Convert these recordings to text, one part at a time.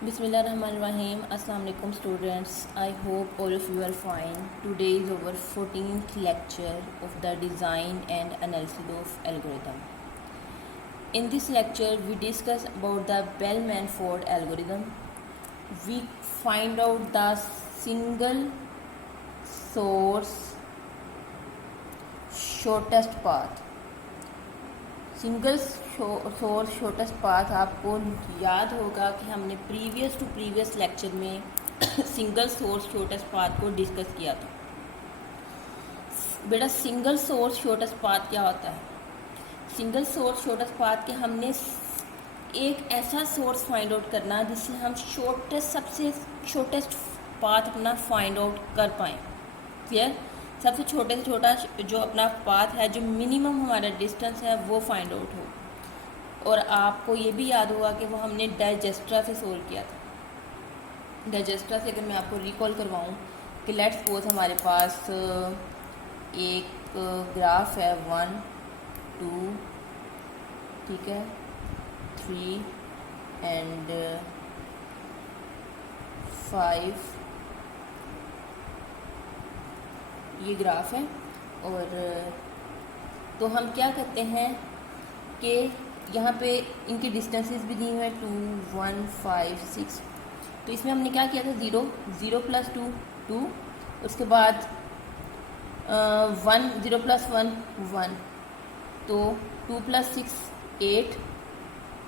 Bismillahirrahmanirrahim. Assalamu alaikum students. I hope all of you are fine. Today is our 14th lecture of the design and analysis of algorithm. In this lecture we discuss about the Bell-Manford algorithm. We find out the single source shortest path. Single source shortest path आपको याद होगा कि हमने previous lecture में single source shortest path को discuss किया था। बेटा सिंगल सोर्स शॉर्टेस्ट पाथ क्या होता है? सिंगल सोर्स शॉर्टेस्ट पाथ के हमने एक ऐसा सोर्स फाइंड आउट करना जिससे हम सबसे शॉर्टेस्ट पाथ अपना फाइंड आउट कर पाएँ। क्लियर? सबसे छोटे से छोटा जो अपना पाथ है, जो मिनिमम हमारा डिस्टेंस है, वो फाइंड आउट हो। और आपको ये भी याद होगा कि वो हमने डाइजेस्ट्रा से सोल्व किया था। डाइजेस्ट्रा से अगर मैं आपको रिकॉल करवाऊँ कि लेट्स सपोज हमारे पास एक ग्राफ है 1 2 ठीक है 3 एंड 5 ये ग्राफ है। और तो हम क्या करते हैं कि यहाँ पे इनके डिस्टेंसेस भी दिए हुए हैं 2 1 5 6। तो इसमें हमने क्या किया था 0 0 + 2 2, उसके बाद 1 0 + 1 1, तो 2 + 6 8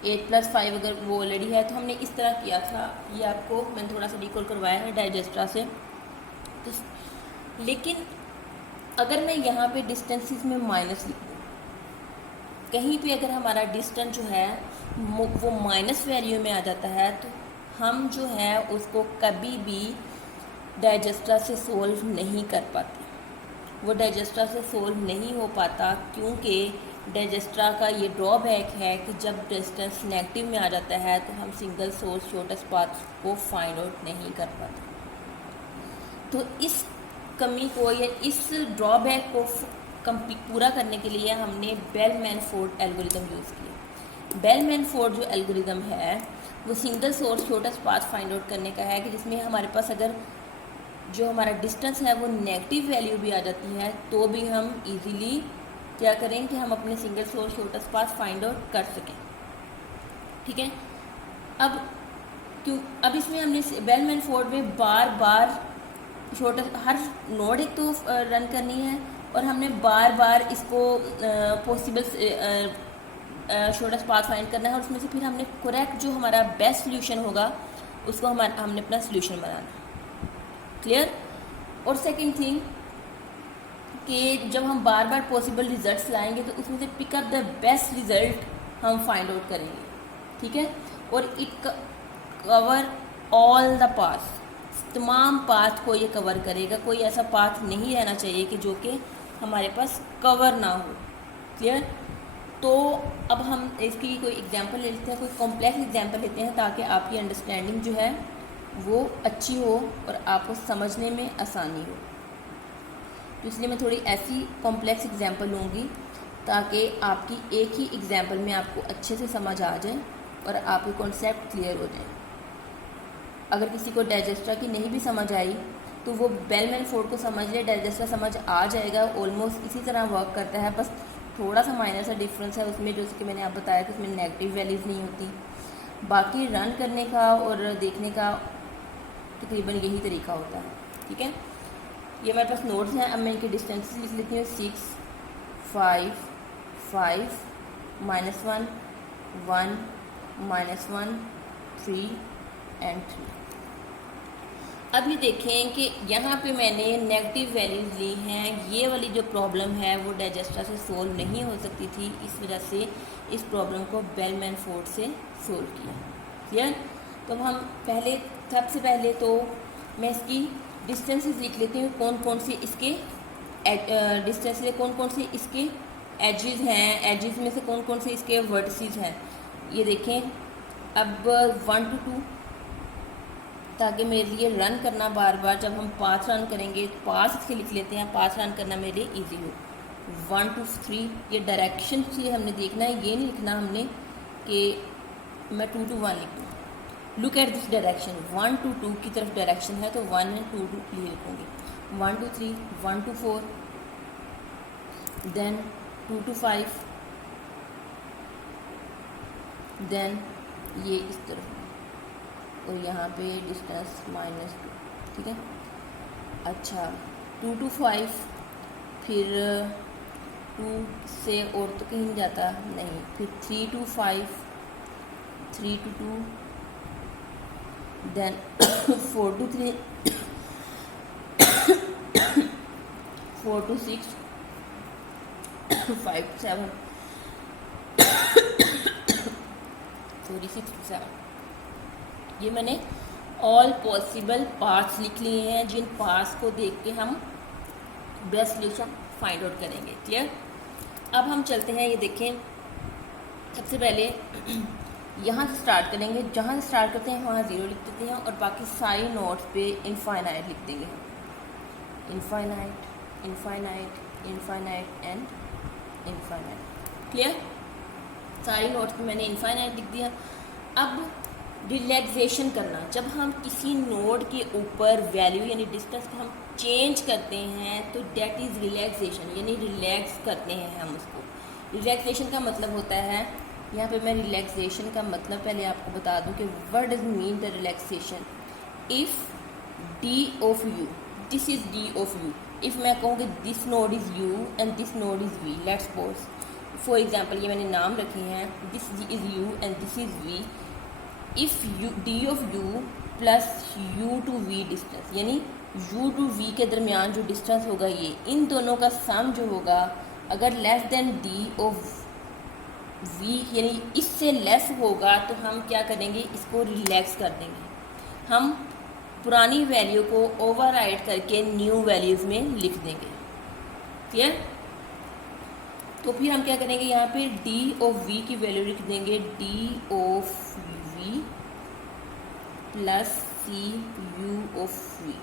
8 + 5 अगर वो ऑलरेडी है तो हमने इस तरह किया था। ये आपको मैंने थोड़ा सा रिकॉल करवाया है डाइजेस्ट्रा से। तो लेकिन अगर मैं यहाँ पे डिस्टेंसेस में माइनस लिख दूँ, कहीं पे अगर हमारा डिस्टेंस जो है वो माइनस वैल्यू में आ जाता है, तो हम जो है उसको कभी भी डाइजेस्ट्रा से सोल्व नहीं कर पाते। वो डाइजेस्ट्रा से सोल्व नहीं हो पाता क्योंकि डाइजेस्ट्रा का ये ड्रॉबैक है कि जब डिस्टेंस नेगेटिव में आ जाता है तो हम सिंगल सोर्स शॉर्टेस्ट पाथ को फाइंड आउट नहीं कर पाते। तो इस कमी को या इस ड्रॉबैक को पूरा करने के लिए हमने बेल-मैनफोर्ड एल्गोरिथम यूज़ किया। बेल-मैनफोर्ड जो एल्गोरिथम है वो single source shortest path find out करने का है कि जिसमें हमारे पास अगर जो हमारा डिस्टेंस है वो नेगेटिव वैल्यू भी आ जाती है तो भी हम इजीली क्या करें कि हम अपने single source shortest path find out कर सकें। ठीक है, अब इसमें हमने बेल-मैनफोर्ड में बार बार हर नोड एक तो रन करनी है और हमने बार बार इसको पॉसिबल शॉर्टेस्ट पाथ फाइंड करना है और उसमें से फिर हमने करेक्ट जो हमारा बेस्ट सोल्यूशन होगा उसको हमने अपना सोल्यूशन बनाना। क्लियर? और सेकंड थिंग कि जब हम बार बार पॉसिबल रिजल्ट्स लाएंगे तो उसमें से पिकअप द बेस्ट रिजल्ट हम फाइंड आउट करेंगे। ठीक है, और it cover all the path, तमाम पाथ को ये कवर करेगा। कोई ऐसा पाथ नहीं रहना चाहिए कि जो कि हमारे पास कवर ना हो। क्लियर? तो अब हम इसकी कोई एग्जांपल ले लेते हैं, कोई कॉम्प्लेक्स एग्जांपल लेते हैं ताकि आपकी अंडरस्टैंडिंग जो है वो अच्छी हो और आपको समझने में आसानी हो। तो इसलिए मैं थोड़ी ऐसी कॉम्प्लेक्स एग्जांपल लूँगी ताकि आपकी एक ही एग्जांपल में आपको अच्छे से समझ आ जाए और आपके कॉन्सेप्ट क्लियर हो जाए। अगर किसी को डाइजेस्ट्रा की नहीं भी समझ आई तो वो बेल-मैनफोर्ड को समझ ले, डाइजेस्ट्रा समझ आ जाएगा। ऑलमोस्ट इसी तरह वर्क करता है, बस थोड़ा सा माइनर सा डिफरेंस है उसमें, जो कि मैंने आप बताया कि उसमें नेगेटिव वैल्यूज़ नहीं होती। बाकी रन करने का और देखने का तकरीबन यही तरीका होता है। ठीक है, ये मेरे पास नोट्स हैं। अब मैं इनके डिस्टेंसेस लिख लेती हूँ 6 5 5 -1 1 -1 3 एंड 3। अब ये देखें कि यहाँ पे मैंने नेगेटिव वैल्यूज़ ली हैं। ये वाली जो प्रॉब्लम है वो डाइजेस्ट्रा से सोल्व नहीं हो सकती थी, इस वजह से इस प्रॉब्लम को बेल-मैनफोर्ड से सोल्व किया। क्लियर? तो हम सबसे पहले तो मैं इसकी डिस्टेंसेस लिख लेती हूँ, कौन कौन से इसके डिस्टेंसेस, कौन कौन से इसके एजेस हैं, एजेस में से कौन कौन से इसके वर्टिसेस हैं। ये देखें, अब 1 to 2 ताकि मेरे लिए रन करना बार बार जब हम पाथ रन करेंगे, पाथ इसके लिख लेते हैं, पाथ रन करना मेरे लिए ईजी हो। 1 to 3 ये डायरेक्शन से हमने देखना है, ये नहीं लिखना हमने कि मैं 2 to 1 लिखूँ। Look at this direction, 1 to 2 की तरफ डायरेक्शन है तो 1 and 2 लिए लिखूँगी, 1 to 3, 1 to 4, then 2 to 5, then ये इस तरफ और यहाँ पे डिस्टेंस -2, ठीक है। अच्छा 2 to 5, फिर 2 से और तो कहीं नहीं जाता, नहीं, फिर 3 to 5, 3 to 2, then 4 to 3, 4 to 6, 5 to 7, sorry 6 to 7। ये मैंने ऑल पॉसिबल पाथ्स लिख लिए हैं, जिन पाथ्स को देख के हम बेस्ट सॉल्यूशन फाइंड आउट करेंगे। क्लियर। अब हम चलते हैं, ये देखें, सबसे पहले यहाँ से स्टार्ट करेंगे, जहाँ से स्टार्ट करते हैं वहाँ 0 लिख देते हैं और बाकी सारी नोट्स पे इनफाइनाइट लिख देंगे। Infinite, infinite, infinite and infinite. Clear. सारी नोट्स पे मैंने इनफाइनाइट लिख दिया। अब रिलैक्सेशन करना, जब हम किसी नोड के ऊपर वैल्यू यानी डिस्टेंस को हम चेंज करते हैं तो डेट इज़ रिलैक्सेशन, यानी रिलैक्स करते हैं हम उसको। रिलैक्सेशन का मतलब होता है, यहाँ पे मैं रिलैक्सेशन का मतलब पहले आपको बता दूँ कि what does mean the relaxation. If D of U, this is D of U, if मैं कहूँ कि this node is U and this node is V, let's suppose for example ये मैंने नाम रखे हैं, this is U and this is V. If U D of U plus U to V distance, यानी U to V के दरमियान जो distance होगा ये, इन दोनों का सम जो होगा अगर less than D of V यानी इससे लेस होगा तो हम क्या करेंगे, इसको रिलैक्स कर देंगे। हम पुरानी वैल्यू को ओवरराइड करके न्यू वैल्यूज़ में लिख देंगे। क्लियर। तो फिर हम क्या करेंगे, यहाँ पे डी ऑफ वी की वैल्यू लिख देंगे D of V plus C U of V,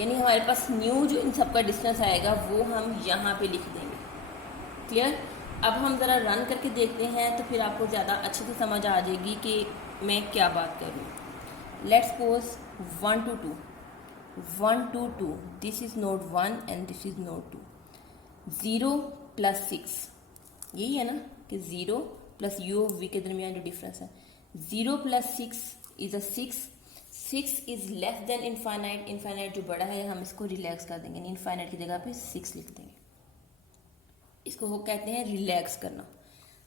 यानी हमारे पास न्यू जो इन सब का डिस्टेंस आएगा वो हम यहाँ पे लिख देंगे। क्लियर। अब हम ज़रा रन करके देखते हैं तो फिर आपको ज़्यादा अच्छे से समझ आ जाएगी कि मैं क्या बात कर रही हूँ। Let's suppose 1 to 2, 1 to 2, this is node 1 and this is node 2। 0 plus 6, यही है ना कि 0 प्लस यू ऑफ वी के दरमियान जो डिफरेंस है। 0 plus 6 is a 6, 6 is less than infinite, infinite जो बड़ा है हम इसको रिलैक्स कर देंगे, यानी इनफाइनाइट की जगह पे 6 लिख देंगे। इसको वो कहते हैं रिलैक्स करना।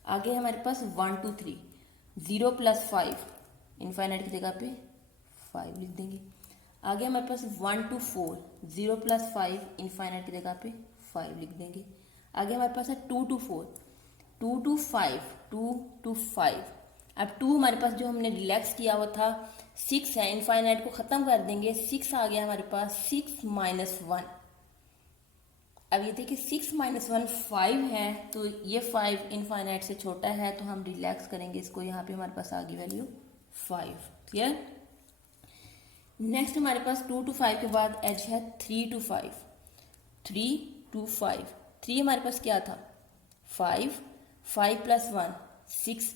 आगे हमारे पास 1 to 3, 0 प्लस 5, इनफाइनाइट की जगह पे 5 लिख देंगे। आगे हमारे पास 1 to 4, 0 प्लस 5, इनफाइनाइट की जगह पे 5 लिख देंगे। आगे हमारे पास है 2 to 4, 2 to 5, 2 to 5। अब 2 हमारे पास जो हमने रिलैक्स किया हुआ था 6 है, इनफाइनाइट को ख़त्म कर देंगे, 6 आ गया हमारे पास, 6 माइनस 1। अब ये देखिए 6 माइनस 1 5 है, तो ये 5 इनफाइनाइट से छोटा है तो हम रिलैक्स करेंगे इसको, यहाँ पे हमारे पास आ गई वैल्यू 5। क्लियर। नेक्स्ट हमारे पास 2 to 5 के बाद एज है 3 to 5, 3 to 5। 3 हमारे पास क्या था 5, 5 प्लस 1 6,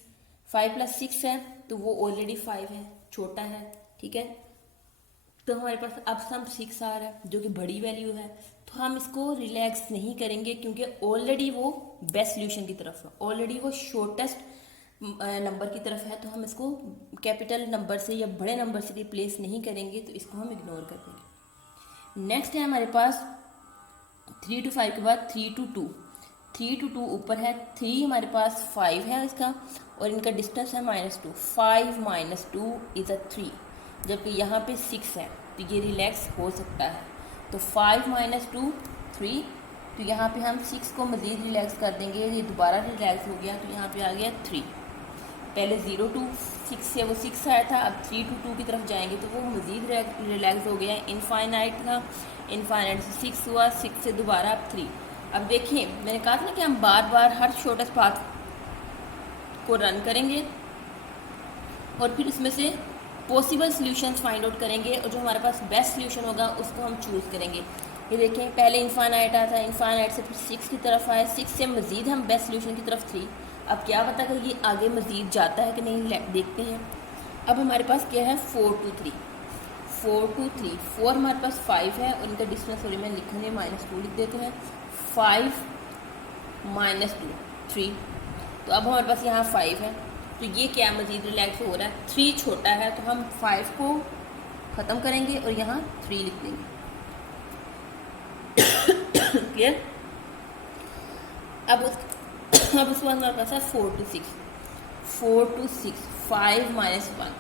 5 प्लस 6 है तो वो ऑलरेडी 5 है, छोटा है। ठीक है, तो हमारे पास अब सम 6 आ रहा है जो कि बड़ी वैल्यू है, तो हम इसको रिलैक्स नहीं करेंगे क्योंकि ऑलरेडी वो बेस्ट सोल्यूशन की तरफ है, ऑलरेडी वो शॉर्टेस्ट नंबर की तरफ है, तो हम इसको कैपिटल नंबर से या बड़े नंबर से रिप्लेस नहीं करेंगे, तो इसको हम इग्नोर कर देंगे। नेक्स्ट है हमारे पास 3 to 5 के बाद 3 to 2, 3 to 2 ऊपर है, 3 हमारे पास 5 है इसका और इनका डिस्टेंस है -2, 5 माइनस 2 इज़ अ 3, जबकि यहाँ पे 6 है तो ये रिलैक्स हो सकता है। तो 5 माइनस 2 3, तो यहाँ पे हम 6 को मज़ीद रिलैक्स कर देंगे, ये दोबारा रिलैक्स हो गया तो यहाँ पे आ गया 3। पहले 0 to 6 से वो 6 आया था, अब 3 to 2 की तरफ जाएंगे तो वो मज़ीद रिलैक्स हो गया, इनफाइनाइट था, इनफाइनाइट से 6 हुआ, 6 से दोबारा अब 3। अब देखिए मैंने कहा था ना कि हम बार बार हर शॉर्टेस्ट पाथ को रन करेंगे और फिर उसमें से पॉसिबल सॉल्यूशंस फाइंड आउट करेंगे और जो हमारे पास बेस्ट सॉल्यूशन होगा उसको हम चूज़ करेंगे। ये देखें पहले इनफाइनाइट आया था, इनफाइनाइट से फिर 6 की तरफ आए, 6 से मज़ीद हम बेस्ट सॉल्यूशन की तरफ 3। अब क्या पता कि ये आगे मज़ीद जाता है कि नहीं, देखते हैं। अब हमारे पास क्या है 4 to 3, 4 to 3, 4 हमारे पास 5 है और इनका डिस्टेंस सॉरी मैं लिखने -2 लिख देते हैं, 5 -2 3। तो अब हमारे पास यहाँ 5 है, तो ये क्या मज़ीद रिलैक्स हो रहा है, 3 छोटा है तो हम 5 को ख़त्म करेंगे और यहाँ 3 लिख देंगे। क्लियर। अब उसके बाद हमारे पास है 4 to 6, 4 to 6, 5 - 1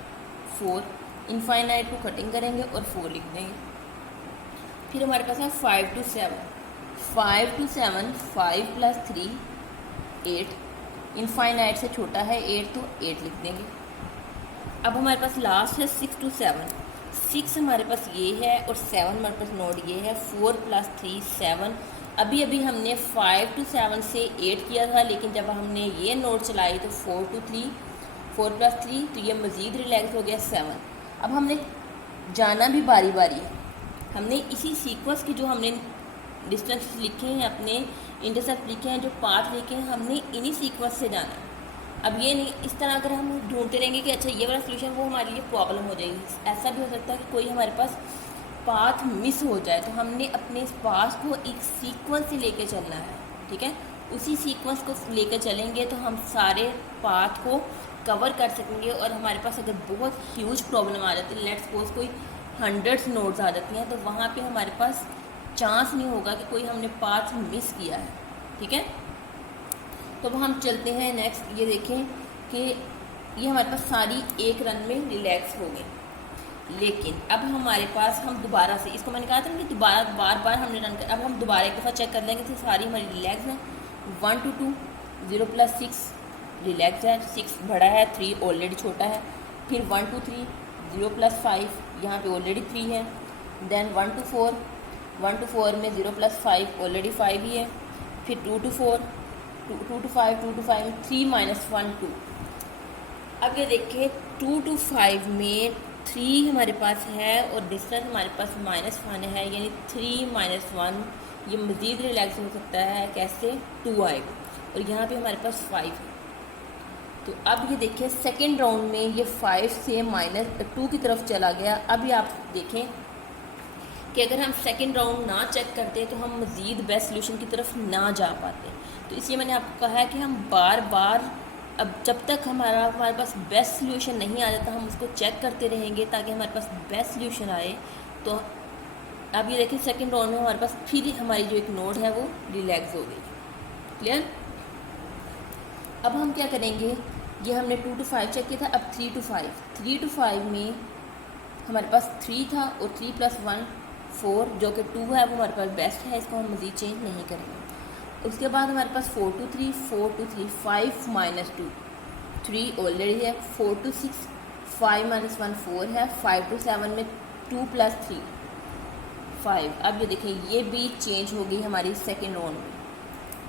4, इनफाइनाइट को कटिंग करेंगे और 4 लिख देंगे। फिर हमारे पास है 5 to 7, 5 to 7, 5 + 3 8, इनफाइनाइट से छोटा है 8 तो 8 लिख देंगे। अब हमारे पास लास्ट है 6 to 7, 6 हमारे पास ये है और 7 हमारे पास नोड ये है, 4 + 3 7। अभी हमने 5 to 7 से 8 किया था, लेकिन जब हमने ये नोड चलाई तो 4 to 3, 4 + 3 तो ये मज़ीद रिलैक्स हो गया 7। अब हमने जाना भी बारी बारी है, हमने इसी सीक्वेंस की जो हमने डिस्टेंस लिखे हैं, अपने इंटरसेप्ट लिखे हैं, जो पाथ लिखे हैं, हमने इन्हीं सीक्वेंस से जाना है। अब ये नहीं इस तरह अगर हम ढूंढते रहेंगे कि अच्छा ये वाला सोल्यूशन, वो हमारे लिए प्रॉब्लम हो जाएगी। ऐसा भी हो सकता है कि कोई हमारे पास पाथ मिस हो जाए, तो हमने अपने इस पाथ को एक सीक्वेंस से लेके चलना है, ठीक है। उसी सीक्वेंस को लेकर चलेंगे तो हम सारे पाथ को कवर कर सकेंगे। और हमारे पास अगर बहुत ह्यूज प्रॉब्लम आ जाती है, लेट्स सपोज कोई 100 नोड्स आ जाती हैं, तो वहाँ पे हमारे पास चांस नहीं होगा कि कोई हमने पाथ मिस किया है, ठीक है। तो अब हम चलते हैं नेक्स्ट। ये देखें कि ये हमारे पास सारी एक रन में रिलैक्स हो गई, लेकिन अब हमारे पास हम दोबारा से, इसको मैंने कहा था ना कि दोबारा बार बार हमने रन कर, अब हम दोबारा एक दफ़ा चेक कर लेंगे तो सारी हमारी रिलैक्स हैं। 1 to 2, 0 + 6 रिलैक्स है, 6 बड़ा है, 3 ऑलरेडी छोटा है। फिर 1 to 3, 0 + 5 यहाँ पे ऑलरेडी 3 है। देन 1 to 4, 1 to 4 में 0 + 5 ऑलरेडी 5 ही है। फिर 2 to 4, 2 to 5, 2 to 5 में 3 - 1 2। अब ये देखिए 2 to 5 में 3 हमारे पास है और डिस्टेंस हमारे पास -1 है, यानी 3 - 1 ये मज़ीद रिलैक्स हो सकता है। कैसे 2 आएगा और यहाँ पे हमारे पास 5 है। तो अब ये देखिए सेकेंड राउंड में ये 5 से -2 की तरफ चला गया। अभी आप देखें कि अगर हम सेकेंड राउंड ना चेक करते तो हम मज़ीद बेस्ट सोल्यूशन की तरफ ना जा पाते। तो इसलिए मैंने आपको कहा है कि हम बार बार, अब जब तक हमारे पास बेस्ट सोल्यूशन नहीं आ जाता, हम उसको चेक करते रहेंगे ताकि हमारे पास बेस्ट सोल्यूशन आए। तो अब ये देखिए सेकेंड राउंड में हमारे पास फिर हमारी जो एक नोड है वो रिलैक्स हो गई। क्लियर। अब हम क्या करेंगे, ये हमने 2 to 5 चेक किया था, अब 3 to 5, 3 to 5 में हमारे पास 3 था और 3 + 1 4, जो कि 2 है, वो हमारे पास बेस्ट है, इसको हम मज़ीद चेंज नहीं करेंगे। उसके बाद हमारे पास 4 to 3, 4 to 3 5 - 2 3 ऑलरेडी है। 4 to 6, 5 - 1 4 है। 5 to 7 में 2 + 3 5। अब ये देखें ये भी चेंज हो गई हमारी सेकेंड राउंड में।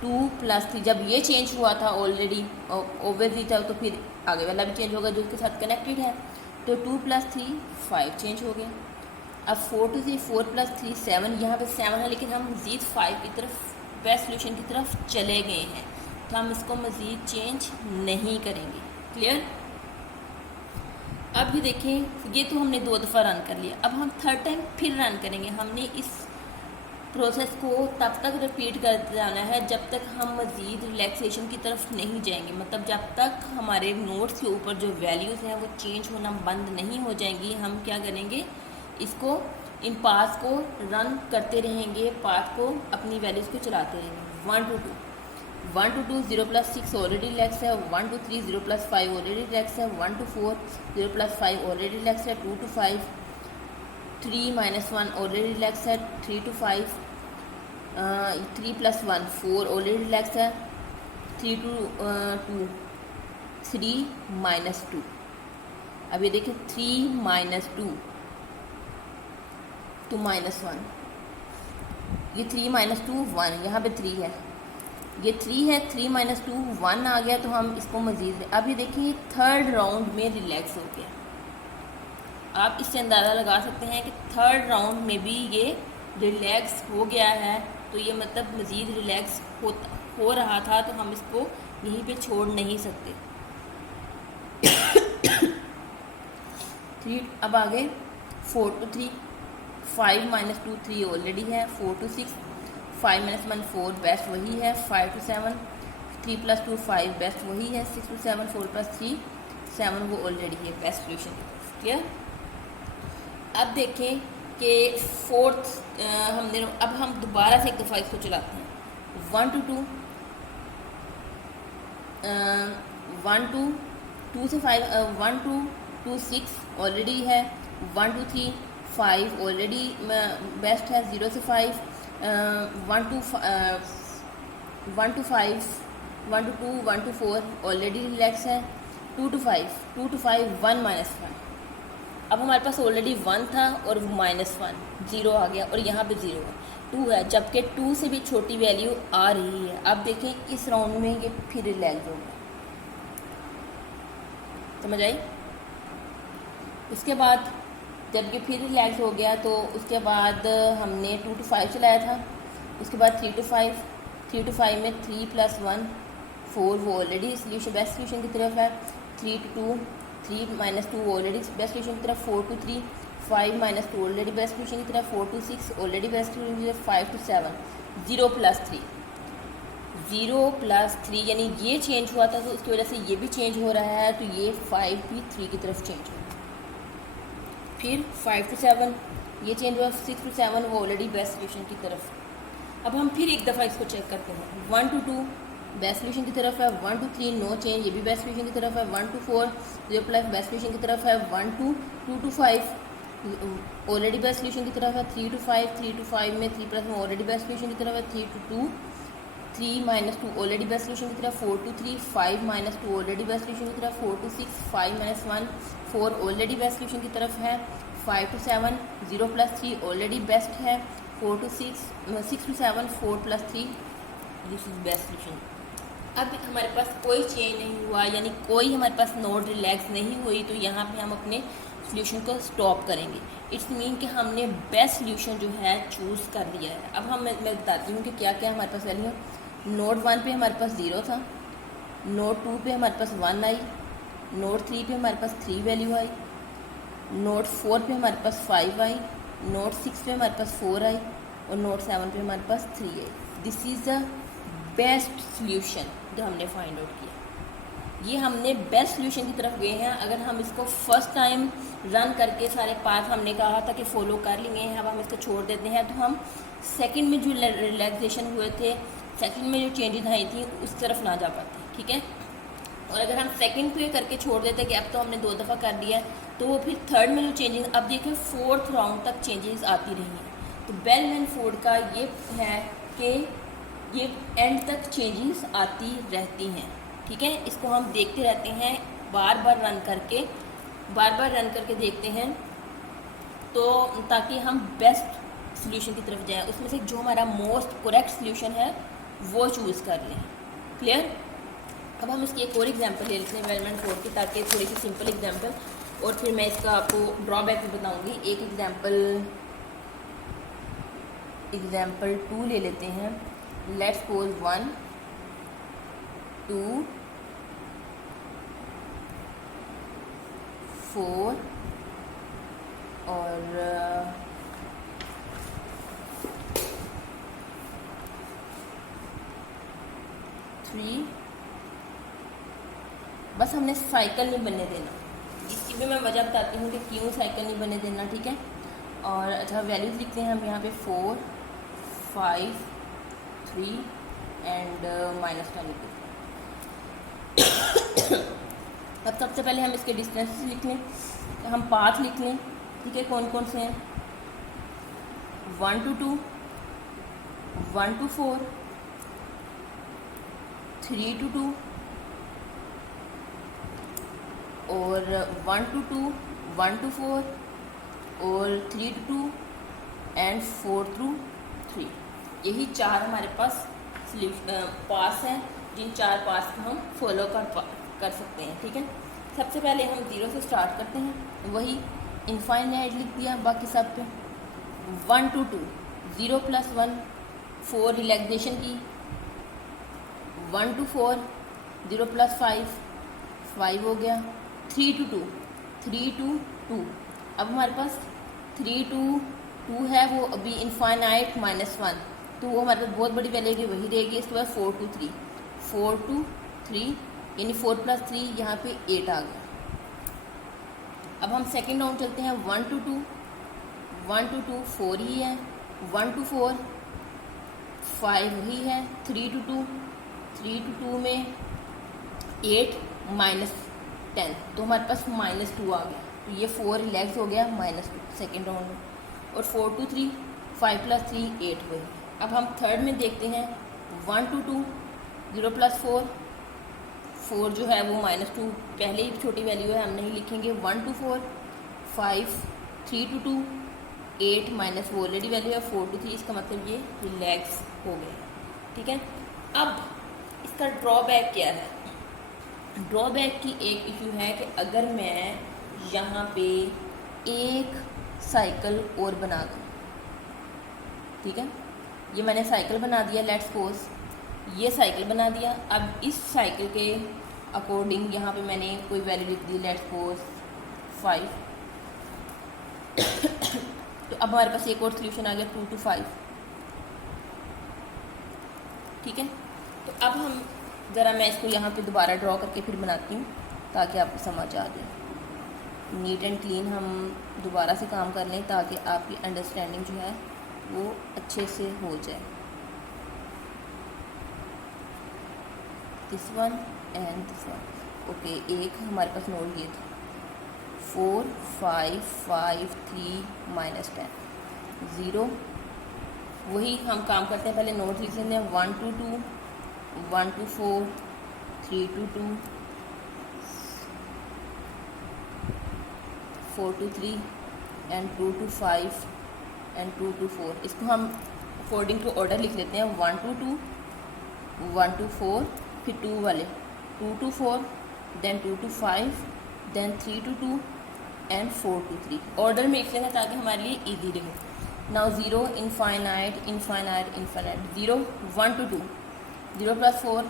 2 + 3 जब ये चेंज हुआ था ऑलरेडी ओवरली था, तो फिर आगे वाला भी चेंज होगा जो उसके साथ कनेक्टेड है। तो 2 + 3 5 चेंज हो गया। अब 4 to 3, 4 + 3 7, यहाँ पे 7 है, लेकिन हम मज़ीद 5 की तरफ बेस्ट सोल्यूशन की तरफ चले गए हैं, तो हम इसको मज़ीद चेंज नहीं करेंगे। क्लियर। अब ये देखें ये तो हमने 2 दफ़ा रन कर लिया, अब हम थर्ड टाइम फिर रन करेंगे। हमने इस प्रोसेस को तब तक रिपीट करते जाना है जब तक हम मज़ीद रिलैक्सेशन की तरफ नहीं जाएंगे, मतलब जब तक हमारे नोट्स के ऊपर जो वैल्यूज़ हैं वो चेंज होना बंद नहीं हो जाएंगी। हम क्या करेंगे, इसको इन पाथ को रन करते रहेंगे, पाथ को अपनी वैल्यूज़ को चलाते रहेंगे। 1 to 2, 1 to 2 0 + 6 ऑलरेडी रिलैक्स है। 1 to 3 0 + 5 ऑलरेडी रिलैक्स है। 1 to 4 0 + 5 ऑलरेडी रिलैक्स है। 2 to 5 3 - 1 ऑलरेडी रिलैक्स है। 3 to 5 3 + 1 4 ऑलरेडी रिलैक्स है। 3 to 2 3 - 2। अब ये देखिए 3 - 2 2 - 1, ये 3 - 2 1, यहाँ पे 3 है, ये 3 है। 3 - 2 1 आ गया, तो हम इसको मज़ीद, अब ये देखिए थर्ड राउंड में रिलैक्स हो गया। आप इससे अंदाज़ा लगा सकते हैं कि थर्ड राउंड में भी ये रिलैक्स हो गया है, तो ये मतलब मज़ीद रिलैक्स हो रहा था, तो हम इसको यहीं पे छोड़ नहीं सकते। 3 अब आगे 4 to 3, 5 - 2 3 ऑलरेडी है, 4 to 6, 5 - 1 4 बेस्ट वही है, 5 to 7, 3 + 2 5 बेस्ट वही है, 6 to 7 4 + 3 7 वो ऑलरेडी है बेस्ट सोल्यूशन। क्लियर? अब देखें कि फोर्थ हमने अब हम दोबारा से एक दफ़ा इसको चलाते हैं। 1 to 2 1 to 2 से 5 1 to 2 6 ऑलरेडी है, 1 to 3 5 ऑलरेडी बेस्ट है, 0 से 5 1 to 1 to 5 1 to 2 1 to 4 already relax है, 2 to 5 1 - 1। अब हमारे पास ऑलरेडी 1 था और -1 0 आ गया और यहाँ पे 0 है, 2 है, जबकि 2 से भी छोटी वैल्यू आ रही है। अब देखें इस राउंड में ये फिर रिलैक्स होगा, समझ आई? उसके बाद जब ये फिर रिलैक्स हो गया तो उसके बाद हमने 2 to 5 चलाया था, उसके बाद 3 to 5 में 3 + 1 4 वो ऑलरेडी सोल्यूशन बेस्ट सोल्यूशन की तरफ है, 3 to 2 3 - 2 ऑलरेडी बेस्ट सोल्यूशन की तरफ, 4 to 3 5 - 2 ऑलरेडी बेस्ट सोल्यूशन की तरफ, 4 to 6 ऑलरेडी बेस्ट सोल्यूशन की तरफ, 5 to 7 0 + 3 यानी ये चेंज हुआ था तो उसकी वजह से ये भी चेंज हो रहा है, तो ये 5 भी 3 की तरफ चेंज हुआ। फिर 5 to 7 ये चेंज हुआ, 6 to 7 वो ऑलरेडी बेस्ट सोल्यूशन की तरफ। अब हम फिर एक दफ़ा इसको चेक करते हैं। 1 to 2 बेस्ट सोल्यूशन की तरफ है, 1 to 3 नो चेंज ये भी बेस्ट सोल्यूशन की तरफ है, 1 to 4 0+ बेस्ट सोल्यूशन की तरफ है, 1 to 2 to 5 already best solution की तरफ है, 3 to 5 में 3 + 1 ऑलरेडी बेस्ट सोल्यूशन की तरफ है, 3 to 2 3 - 2 ऑलरेडी बेस्ट सोल्यूशन की तरफ, 4 to 3 5 - 2 ऑलरेडी बेस्ट सोल्यूशन की तरफ, 4 to 6 5 - 1 4 ऑलरेडी बेस्ट सोल्यूशन की तरफ है, 5 to 7 0 + 3 ऑलरेडी बेस्ट है, 4 to 6 to 7 4 + 3 this is best solution. अब हमारे पास कोई चेंज नहीं हुआ, यानी कोई हमारे पास नोड रिलैक्स नहीं हुई, तो यहाँ पे हम अपने सोल्यूशन को स्टॉप करेंगे। इट्स मीन कि हमने बेस्ट सोल्यूशन जो है चूज़ कर लिया है। अब मैं बताती हूँ कि क्या क्या हमारे पास वैल्यू है। नोड 1 पे हमारे पास 0 था, नोड 2 पे हमारे पास 1 आई, नोड 3 पे हमारे पास 3 वैल्यू आई, नोड 4 पे हमारे पास 5 आई, नोड 6 पे हमारे पास 4 आई और नोड 7 पे हमारे पास 3 आई। This is the best solution जो हमने फाइंड आउट किया। ये हमने बेस्ट सोल्यूशन की तरफ गए हैं। अगर हम इसको फर्स्ट टाइम रन करके सारे पाथ हमने कहा था कि फॉलो कर लिए हैं, अब हम इसको छोड़ देते हैं, तो हम सेकंड में जो रिलैक्सेशन हुए थे, सेकंड में जो चेंजेस आई थी उस तरफ ना जा पाते, ठीक है। और अगर हम सेकंड पे करके छोड़ देते कि अब तो हमने 2 दफ़ा कर दिया, तो वो फिर थर्ड में जो चेंजेस, अब देखिए 4th राउंड तक चेंजेस आती रही हैं। तो बेलमैन फोर्ड का ये है कि ये एंड तक चेंजेस आती रहती हैं, ठीक है। इसको हम देखते रहते हैं, बार बार रन करके देखते हैं, तो ताकि हम बेस्ट सोल्यूशन की तरफ जाएं, उसमें से जो हमारा मोस्ट करेक्ट सोल्यूशन है वो चूज़ कर लें। क्लियर? अब हम इसकी एक और एग्जांपल ले लेते हैं बेलमैन फोर्ड की, ताकि थोड़ी सी सिंपल एग्जांपल, और फिर मैं इसका आपको ड्रॉबैक भी बताऊंगी। एक एग्जांपल 2 ले लेते हैं। लेट्स सपोज 1 2 4 और 3। बस हमने साइकिल नहीं बनने देना, इसकी भी मैं वजह बताती हूँ कि क्यों साइकिल नहीं बनने देना, ठीक है। और अच्छा वैल्यूज़ लिखते हैं हम यहाँ पे 4 5 3 एंड -10। अब सबसे पहले हम इसके डिस्टेंस लिख लें, हम पाथ लिख लें, ठीक है। कौन कौन से हैं? 1 to 2 1 to 4 3 to 2 और 1 to 2 1 to 4 और 3 to 2 एंड 4 through 3। यही 4 हमारे पास पास हैं, जिन 4 पास को हम फॉलो कर सकते हैं, ठीक है। सबसे पहले हम 0 से स्टार्ट करते हैं, वही इनफाइनाइट लिख दिया बाकी सब पे। 1 to 2 0 + 1 4 रिलैक्सेशन की, 1 to 4 0 + 5 5 हो गया, 3 to 2 3 to 2। अब हमारे पास 3 2 2 है, वो अभी इनफाइनाइट -1, तो वो हमारे पास बहुत बड़ी वैल्यू है, वही रहेगी। इसके बाद 4 2 3 4 2 3 यानी 4 + 3 यहाँ पे 8 आ गया। अब हम सेकेंड राउंड चलते हैं। 1 2 2 1 2 2 4 ही है, 1 2 4 5 ही है, 3 2 2 3 2 2 में 8 -10, तो हमारे पास -2 आ गया। तो ये 4 रिलैक्स हो गया, -2 सेकेंड राउंड में। और 4 2 3 5 + 3 8 हुए। अब हम थर्ड में देखते हैं। 1 2 2 0 + 4 4 जो है वो -2 पहले ही छोटी वैल्यू है, हम नहीं लिखेंगे। 1 2 4 5 3 2 2 8 - वो ऑलरेडी वैल्यू है 4 2 3, इसका मतलब ये रिलैक्स हो गया। ठीक है। अब इसका ड्रॉबैक क्या है? ड्रॉबैक की एक इशू है कि अगर मैं यहाँ पे एक साइकिल और बना दूँ, ठीक है, ये मैंने साइकिल बना दिया, लेट्स सपोज ये साइकिल बना दिया। अब इस साइकिल के अकॉर्डिंग यहाँ पे मैंने कोई वैल्यू लिख दी, लेट्स सपोज 5। तो अब हमारे पास एक और सोल्यूशन आ गया 2 to 5। ठीक है। तो अब हम ज़रा, मैं इसको यहाँ पे दोबारा ड्रॉ करके फिर बनाती हूँ ताकि आपको समझ आ जाए। नीट एंड क्लीन हम दोबारा से काम कर लें ताकि आपकी अंडरस्टैंडिंग जो है वो अच्छे से हो जाए। This one and this one. Okay, एक हमारे पास नोट ये था 4 5 5 3 -10 0। वही हम काम करते हैं, पहले नोट लिख लेते हैं। 1 2 2 1 2 4 3 2 2 4 2 3 एंड 2 2 5 एंड 2 2 4। इसको हम अकॉर्डिंग टू ऑर्डर लिख लेते हैं। 1 2 2 1 2 4, फिर 2 वाले 2 2 4, देन 2 2 5, देन 3 2 2 एंड 4 2 3। ऑर्डर में लिख लेना ताकि हमारे लिए ईजी रहे। नाउ 0 इनफाइनाइट इनफाइनाइट इनफाइनाइट 0 1 2 2 0 + 4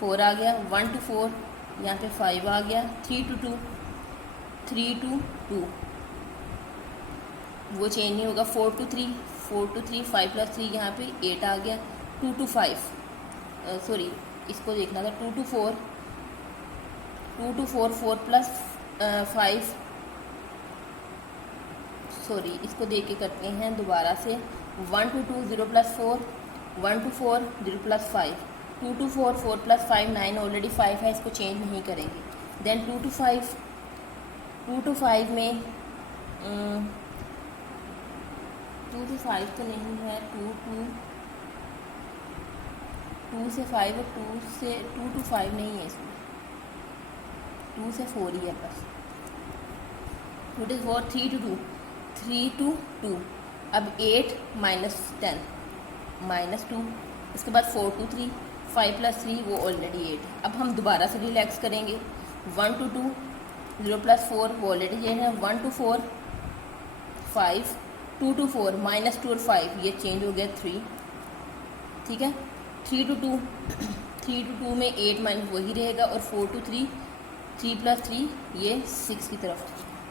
4 आ गया। 1 2 4 यहाँ पे 5 आ गया। 3 2 2 3 2 2 वो चेंज नहीं होगा। 4 2 3 4 2 3 5 + 3 यहाँ पे 8 आ गया। 2 2 5 सॉरी इसको देखना था 2 2 4 2 2 4 4 + 5 सॉरी इसको देख के करते हैं दोबारा से। 1 2 2 0 + 4 1 2 4 0 + 5 2 2 4 4 + 5 9 ऑलरेडी 5 है, इसको चेंज नहीं करेंगे। देन 2 2 5 2 to 5 में 2 to 5 तो नहीं है, 2 से 5 और 2 to 5 नहीं है, इसमें 2 से 4 ही है बस। 2 to 4 3 to 2 3 to 2। अब 8 -10 -2। इसके बाद 4 to 3 5 + 3 वो ऑलरेडी 8। अब हम दोबारा से रिलैक्स करेंगे। 1 to 2 0 + 4 वो ऑलरेडी ये है। 1 to 4 5 2 to 4 -2 और 5 ये चेंज हो गया 3। ठीक है। 3 to 2 3 to 2 में 8 - वही रहेगा और 4 to 3 3 + 3 ये 6 की तरफ।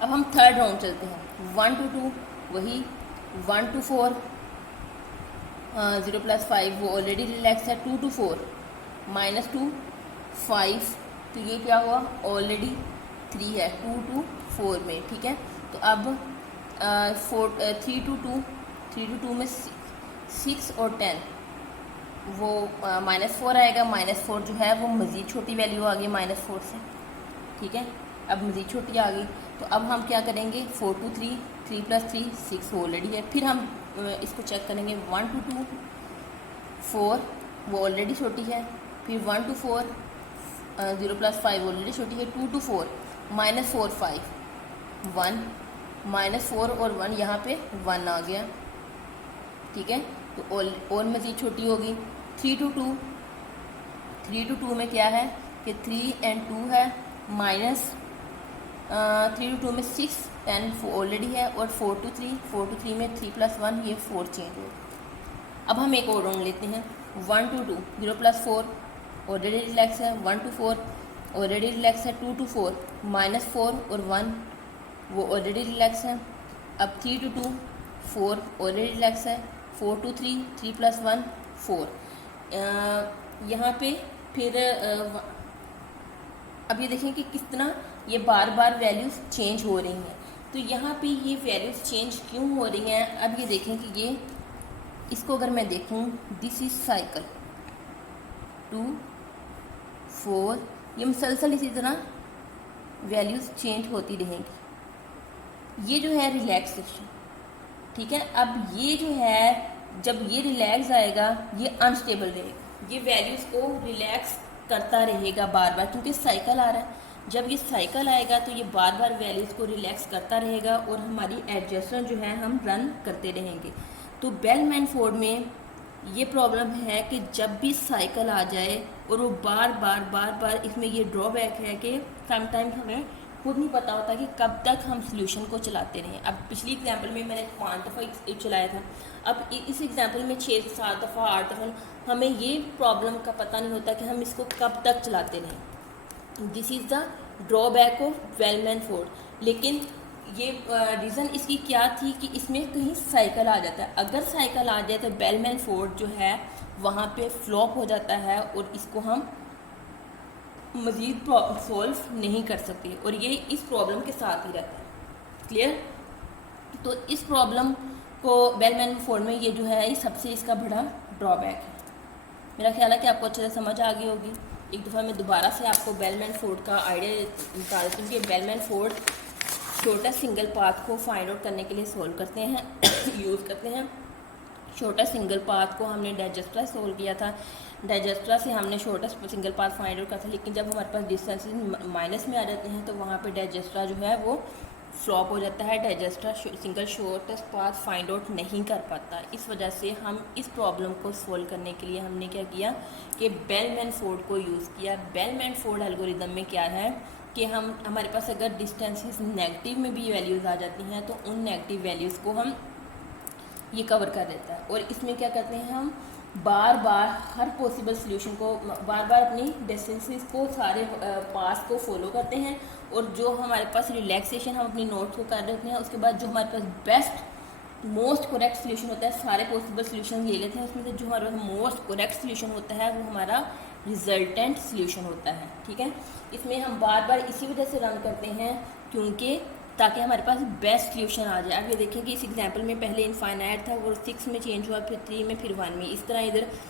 अब हम थर्ड राउंड चलते हैं। 1 to 2 वही। 1 to 4 0 + 5 वो ऑलरेडी रिलैक्स है। 2 to 4 -2 5 तो ये क्या हुआ ऑलरेडी 3 है 2 to 4 में। ठीक है। तो अब 3 to 2 में 6 और 10 वो -4 आएगा। -4 जो है वो मज़ीद छोटी वैल्यू आ गई -4 से। ठीक है। अब मज़ीद छोटी आ गई तो अब हम क्या करेंगे 4 to 3 3 + 3 6 ऑलरेडी है। फिर हम इसको चेक करेंगे 1 to 2 4 वो ऑलरेडी छोटी है। फिर 1 to 4 0 + 5 ऑलरेडी छोटी है। 2 to 4 -4 5 1 -4 और 1 यहाँ पे 1 आ गया। ठीक है। तो और मज़ीद छोटी होगी। 3 to 2 में क्या है कि 3 and 2 है। -3 to 2 में 6 10 ऑलरेडी है। और 4 to 3 में 3 + 1 ये 4 चेंज हो। अब हम एक और राउंड लेते हैं। 1 to 2 0 + 4 ऑलरेडी रिलैक्स है। 1 to 4 ऑलरेडी रिलैक्स है। 2 to 4 -4 और 1 वो ऑलरेडी रिलैक्स है। अब 3 to 2 4 ऑलरेडी रिलैक्स है। 4 to 3 3 + 1 4। यहाँ पे फिर अब ये देखें कि कितना ये बार बार वैल्यूज़ चेंज हो रही हैं। तो यहाँ पे ये वैल्यूज़ चेंज क्यों हो रही हैं, अब ये देखें कि ये इसको अगर मैं देखूँ, दिस इज साइकिल 2 4, ये मुसलसल इसी तरह वैल्यूज़ चेंज होती रहेंगी। ये जो है रिलैक्सेशन, ठीक है। अब ये जो है जब ये रिलैक्स आएगा ये अनस्टेबल रहेगा, ये वैल्यूज़ को रिलैक्स करता रहेगा बार बार, क्योंकि साइकिल आ रहा है। जब ये साइकिल आएगा तो ये बार बार वैल्यूज़ को रिलैक्स करता रहेगा और हमारी एडजस्टमेंट जो है हम रन करते रहेंगे। तो बेल-मैनफोर्ड में ये प्रॉब्लम है कि जब भी साइकिल आ जाए और वो बार बार इसमें ये ड्रॉबैक है कि समटाइम्स हमें खुद नहीं पता होता कि कब तक हम सोल्यूशन को चलाते रहें। अब पिछली एग्जांपल में मैंने 5 दफ़ा चलाया था, अब इस एग्जांपल में 6 7 दफ़ा 8 दफ़ा हमें ये प्रॉब्लम का पता नहीं होता कि हम इसको कब तक चलाते रहें। This is the drawback of Bellman Ford. लेकिन ये रीज़न इसकी क्या थी कि इसमें कहीं साइकिल आ जाता है। अगर साइकिल आ जाए तो बेल-मैनफोर्ड जो है वहाँ पे फ्लॉप हो जाता है और इसको हम मज़ीद सॉल्व नहीं कर सकते और ये इस प्रॉब्लम के साथ ही रहता है। क्लियर? तो इस प्रॉब्लम को बेल-मैनफोर्ड में ये जो है ये सबसे इसका बड़ा ड्रॉबैक है। मेरा ख्याल है कि आपको अच्छे से समझ आ गई होगी। एक दफ़ा मैं दोबारा से आपको बेल-मैनफोर्ड का आइडिया निकाल देती हूँ कि बेल-मैनफोर्ड शॉर्टेस्ट सिंगल पाथ को फाइंड आउट करने के लिए सोल्व करते हैं यूज़ करते हैं। शॉर्टेस्ट सिंगल पाथ को हमने डाइजेस्ट्रा सोल्व किया था, डाइजेस्ट्रा से हमने shortest single path find out किया था। लेकिन जब हमारे पास डिस्टेंसेस माइनस में आ जाते हैं तो वहाँ पे डाइजेस्ट्रा जो है वो फ्लॉप हो जाता है, Dijkstra single shortest path find out नहीं कर पाता। इस वजह से हम इस प्रॉब्लम को सोल्व करने के लिए हमने क्या किया कि बेल-मैनफोर्ड को यूज़ किया। बेल-मैनफोर्ड एल्गोरिदम में क्या है कि हमारे पास अगर डिस्टेंसेस नेगेटिव में भी वैल्यूज़ आ जाती हैं तो उन नेगेटिव वैल्यूज़ को हम ये कवर कर देता है। और इसमें क्या करते हैं, हम बार बार हर पॉसिबल सोल्यूशन को बार बार अपनी डिस्टेंसेस को सारे पास को फॉलो करते हैं और जो हमारे पास रिलैक्सेशन हम अपनी नोट्स को कर देते हैं, उसके बाद जो हमारे पास बेस्ट मोस्ट करेक्ट सोल्यूशन होता है, सारे पॉसिबल सोल्यूशन ले लेते हैं, उसमें से जो हमारे पास मोस्ट करेक्ट सोल्यूशन होता है वो हमारा रिजल्टेंट सोल्यूशन होता है। ठीक है, इसमें हम बार बार इसी वजह से रन करते हैं क्योंकि ताकि हमारे पास बेस्ट सोल्यूशन आ जाए। अब ये देखें कि इस एग्जांपल में पहले इनफाइनाइट था, वो 6 में चेंज हुआ, फिर 3 में, फिर 1 में। इस तरह इधर